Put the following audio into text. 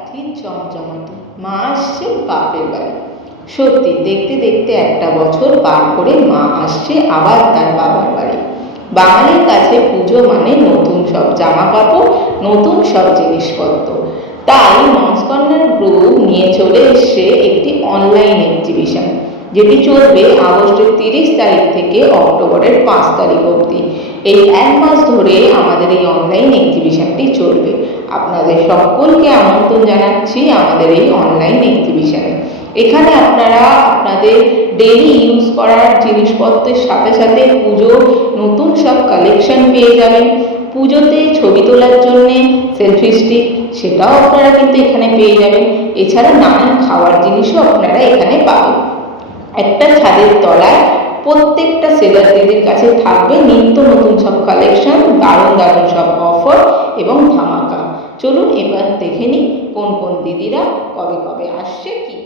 কাঠির জমজমাটি, মা আসছে বাপের বাড়ি। সত্যি দেখতে দেখতে একটা বছর পার করে মা আসছে আবার তার বাবার বাড়ি। বাঙালির কাছে পুজো মানে নতুন সব জামা কাপড়, নতুন সব জিনিসপত্র। তাই মমস কর্নার গ্রুপ নিয়ে চলে এসছে একটি অনলাইন এক্সিবিশন, যেটি চলবে আগস্টের 30 তারিখ থেকে অক্টোবরের 5 তারিখ অবধি। এই এক মাস ধরে আমাদের এই অনলাইন এক্সিবিশনটি চলবে। আপনাদের সকলকে আমন্ত্রণ জানাচ্ছি আমাদের এই অনলাইন এক্সিবিশনে। এখানে আপনারা আপনাদের ডেইলি ইউজ করার জিনিসপত্রের সাথে সাথে পুজোর নতুন সব কালেকশন পেয়ে যাবেন। পুজোতে ছবি তোলার জন্যে সেলফি স্টিক, সেটাও আপনারা কিন্তু এখানে পেয়ে যাবেন। এছাড়া নানান খাওয়ার জিনিসও আপনারা এখানে পাবেন। একটা ছাদের তলায় প্রত্যেকটা সেলার দিদির কাছে থাকবে নিত্য নতুন সব কালেকশন, দারুণ দারুণ সব অফার এবং ধামাকা। চলুন এবার দেখে নিই কোন কোন দিদিরা কবে কবে আসছে কি